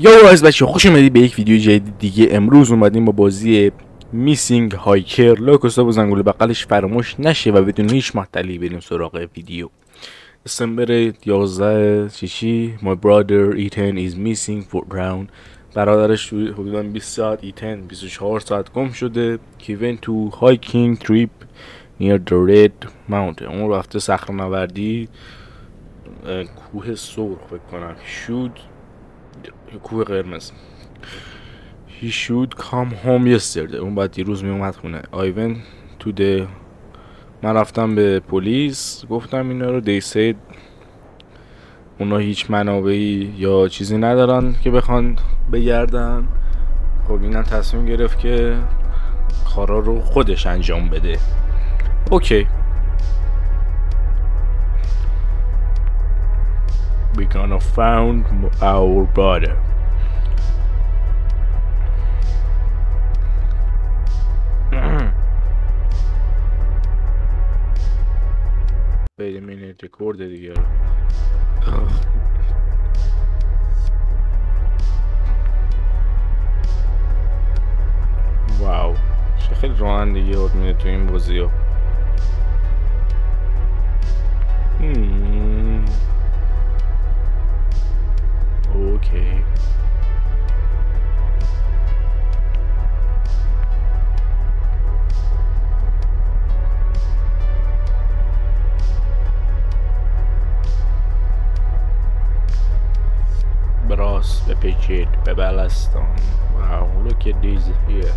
یا از بچه خوش اومدید به یک ویدیو جدید دیگه. امروز اومدیم با بازی میسینگ هایکر. لایک و زنگوله بغلش فراموش نشه و بدون هیچ معطلی بریم سراغ ویدیو. دسامبر 11 چیشی My brother Ethan is missing for drown. برادرش حدودا 20 ساعت ایتن 24 ساعت گم شده. He went to hiking trip near the red mountain. اون رفته صخره‌نوردی کوه سرخ فکر کنم. کوه قرمز. He should come home yesterday. اون بعد دیروز می اومد خونه. I went to the. من رفتم به پلیس گفتم اینا رو. They said اونا هیچ منابعی یا چیزی ندارن که بخوان بگردن. خب اینم تصمیم گرفت که کارا رو خودش انجام بده. اوکی. We gonna found our brother. Wait a minute, record دیگه. واو چه خیلی رانندگی یاد میده تو این بازی ها. اوکی. براس بپیچید به بلستان. واو look at these here.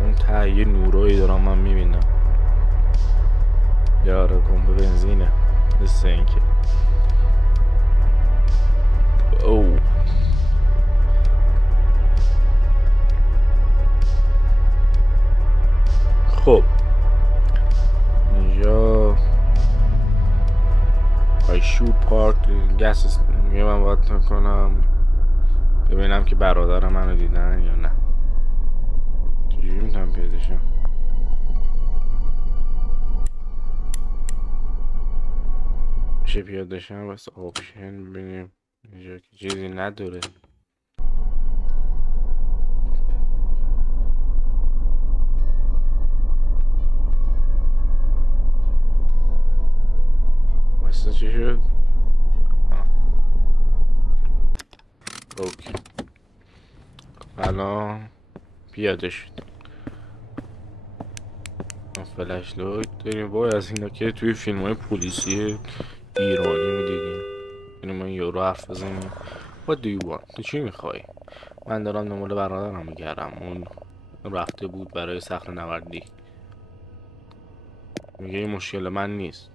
اون ته یه نورایی دارم من میبینم. یاره پمپ بنزینه مثل اینکه. او خب اینجا I should park gas. من باید کنم ببینم که برادر منو دیدن یا نه. چجوری میتونم پیاده شم؟ میشه پیاده شم بس آپشن ببینیم اینجا که چیزی نداره. واسه چی شد؟ اوکی الان پیاده شد. فلش لایت داریم. وای از اینا که توی فیلم های پلیسی ایرانی میدیدیم. اینو ما یورو حرف بزنیم. What do you want؟ تو چی میخوای؟ من دارم دنبال برادرم میگردم. اون رفته بود برای صخره‌نوردی. میگه این مشکل من نیست.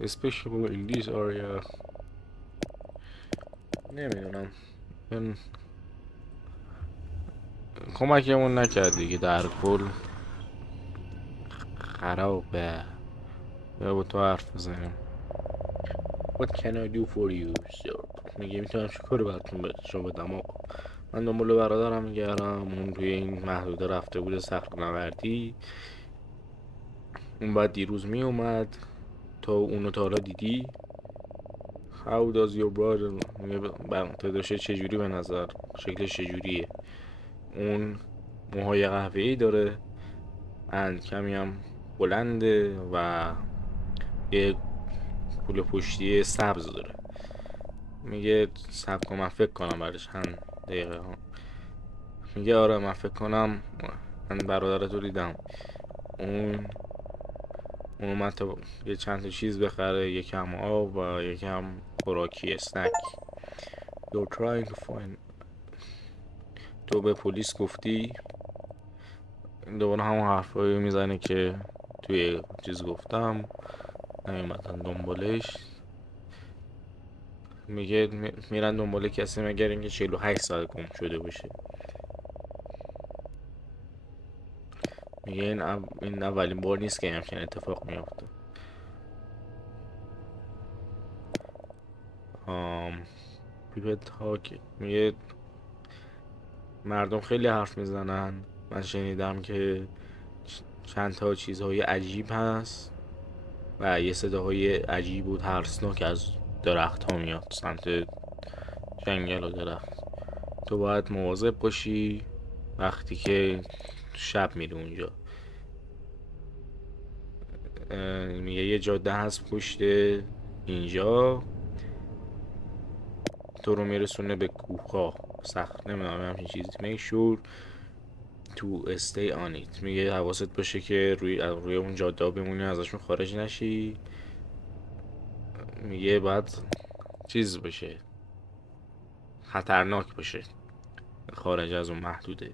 Especially in this area. نمیدونم من کمکمون نکرد دیگه. در کل خرابه. یا با تو حرف بزنیم. What can I do for you sir؟ میگه میتونم چه کاری براتون شما بدم آقا. من دنبال برادرم میگردم. اون روی این محدوده رفته بود صخره‌نوردی. اون بعد دیروز می اومد. تا اونو تا حالا دیدی؟ How does your brother؟ داداشه چجوری به نظر؟ شکلش چجوریه؟ اون موهای قهوه‌ای داره. کمی هم بلنده و یه پول پشتی سبز داره. میگه صبر کن من فکر کنم بعدش چند دقیقه ها. میگه آره من فکر کنم من برادرتو دیدم. اون اومد تا یه چند تا چیز بخره. یکم آب و یکم خوراکی اسنک. You're trying to find. تو به پلیس گفتی. دوباره همون حرفایی میزنه که توی چیز گفتم. نمیمدن دنبالش. میگه میرن دنبال کسی مگر اینکه 48 ساعت گم شده باشه. میگه این اولین بار نیست که همچین اتفاق میافته. میگه مردم خیلی حرف میزنن. من شنیدم که چند تا چیزهای عجیب هست و یه صداهای عجیب و ترسناک از درخت ها میاد سمت جنگل و درخت. تو باید مواظب باشی وقتی که شب میری اونجا. میگه یه جاده هست پشت اینجا تو رو میرسونه به کوه، سخت نمیدونم همچین چیزی. make sure to stay on it. میگه حواست باشه که روی اون جاده بمونی، ازشون خارج نشی. میگه باید چیز باشه، خطرناک باشه، خارج از اون محدوده.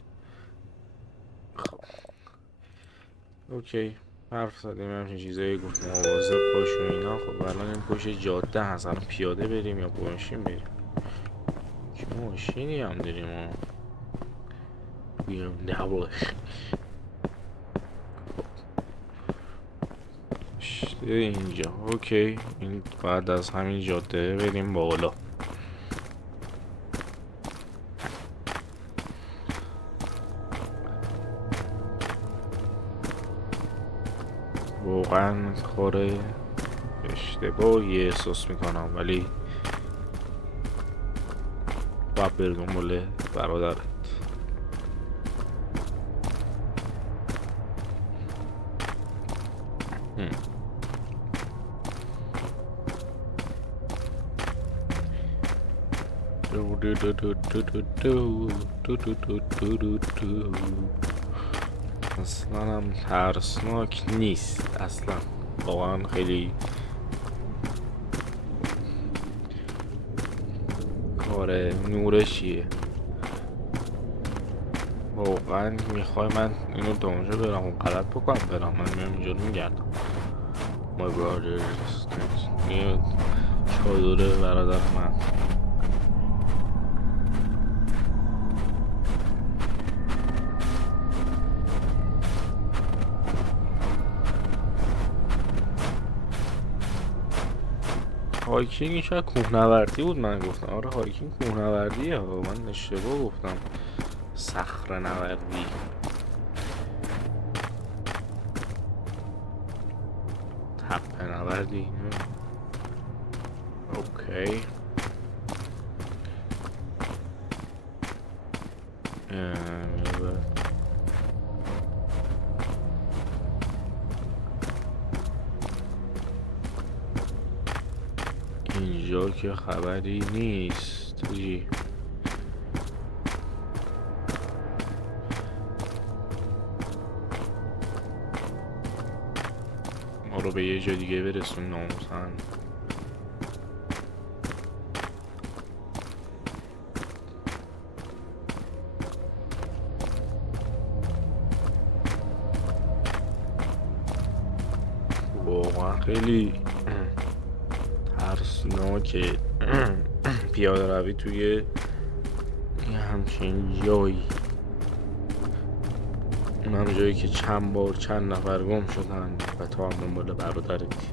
خب اوکی، حرف زدیم همچین چیزایی، گفت مواظب باش و اینا. خب الان این پشت جاده هست، الان پیاده بریم یا با ماشین بریم؟ چه ماشینی هم داریم ما؟ BMW. اینجا اوکی، این بعد از همین جاده بریم بالا. واقعا کار اشتباهی احساس میکنم، ولی باید بری دنبال برادرت. اصلا هم ترسناک نیست اصلا، واقعا خیلی کار نورشیه. واقعا میخوای من اینو تا اونجا برم و غلط بکنم برم؟ من میام اینجا رو میگردم. My brother این چادر برادر من. هایکینگ شاید کوهنوردی بود من گفتم. آره هایکینگ کوهنوردیه، من اشتباه گفتم، صخره نوردی. تپه نوردی. اوکی اینجا که خبری نیست. ما رو به یه جا دیگه برسون ناموسن. واقعا خیلی ترسناکه پیاده روی توی یه همچین جایی، اون هم جایی که چند نفر گم شدن و تو هم دنبال برادرتی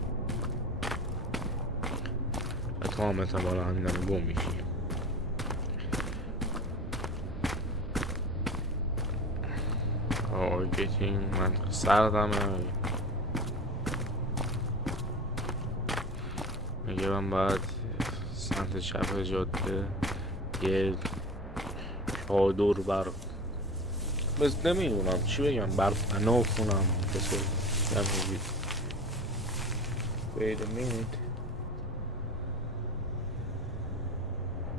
و تو هم احتمالا همین هم گم میشی. من سردمه. میگه من باید سمت چپ جاده یه چادر بس نمیدونم چی بگم، برپناه کنم کسی نمیدید. Wait a minute.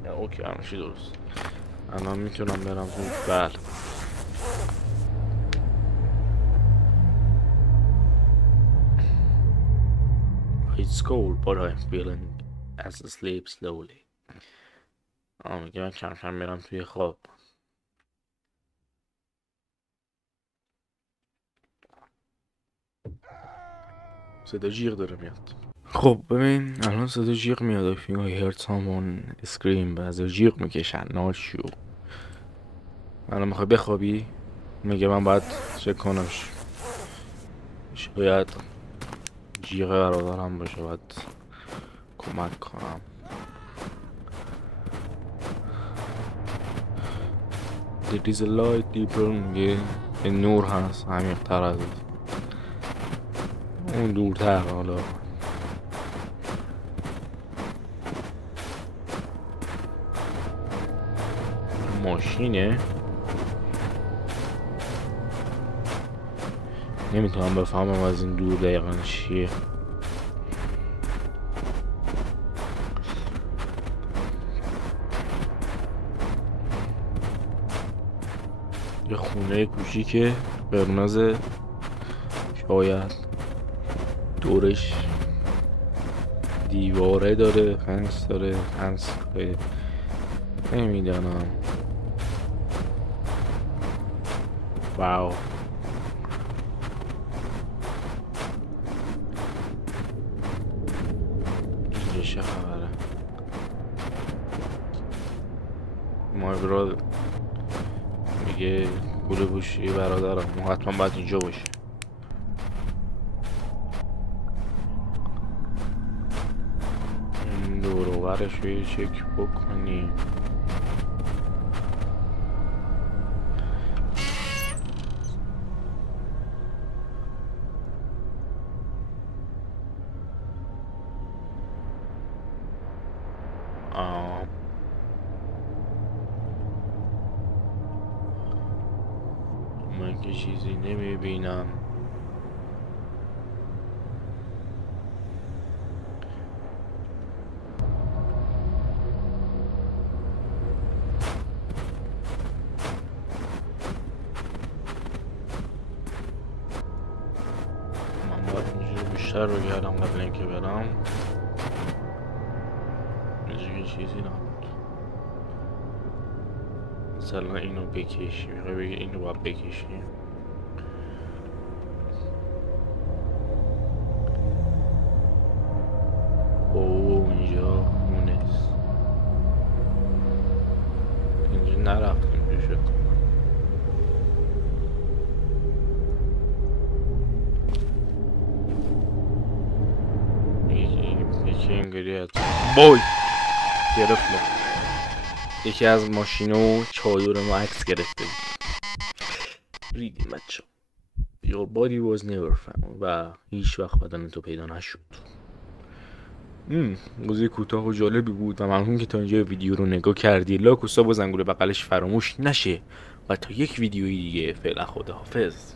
اوکی همشی درست. الان میتونم برم تو. بله It's cold but I'm feeling as I sleep slowly. میگه من کم کم میرم توی خواب. صدا جیغ داره میاد. خب ببین الان صدا جیغ میاد. If you heard someone scream، بعضی جیغ میکشن. not you. الان میخوای بخوابی؟ میگه من باید چک کنم شاید جیغ برادرم باشه، باید کمک کنم. There is a light deeper. میگه نور هست عمیق‌تر از اون دورتر. حالا ماشینه. نمیتونم بفهمم از این دور دقیقا چیه. یه خونه کوچیکه قرمزه، شاید دورش دیواره داره، فنس داره، فنس نمیدانم. واو، اینجا چه خبره؟ مای برادر میگه گوله بوشی برادرم، حتما باید اینجا باشه. این دور و برش رو یه چک بکنیم. من که چیزی نمیبینم. من باید اینجوری بیشتر رو گردم قبل اینکه برم. اینجوری چیزی نبود. مثلا اینو بکشی، میخوای بگی اینو باید بکشی. اوه اینجا خونست. اینجا نرفتیم بشه. یکی انگاری هست بای گرفت ما. یکی از ماشینو چادر ما عکس گرفته. ریدیم بچه. Your body was never found و هیچ وقت بدن تو پیدا نشد. بازی کوتاه و جالبی بود و ممنون که تا اینجا ویدیو رو نگاه کردی. لایک و ساب و زنگوله بغلش فراموش نشه و تا یک ویدیوی دیگه. فعلا خداحافظ.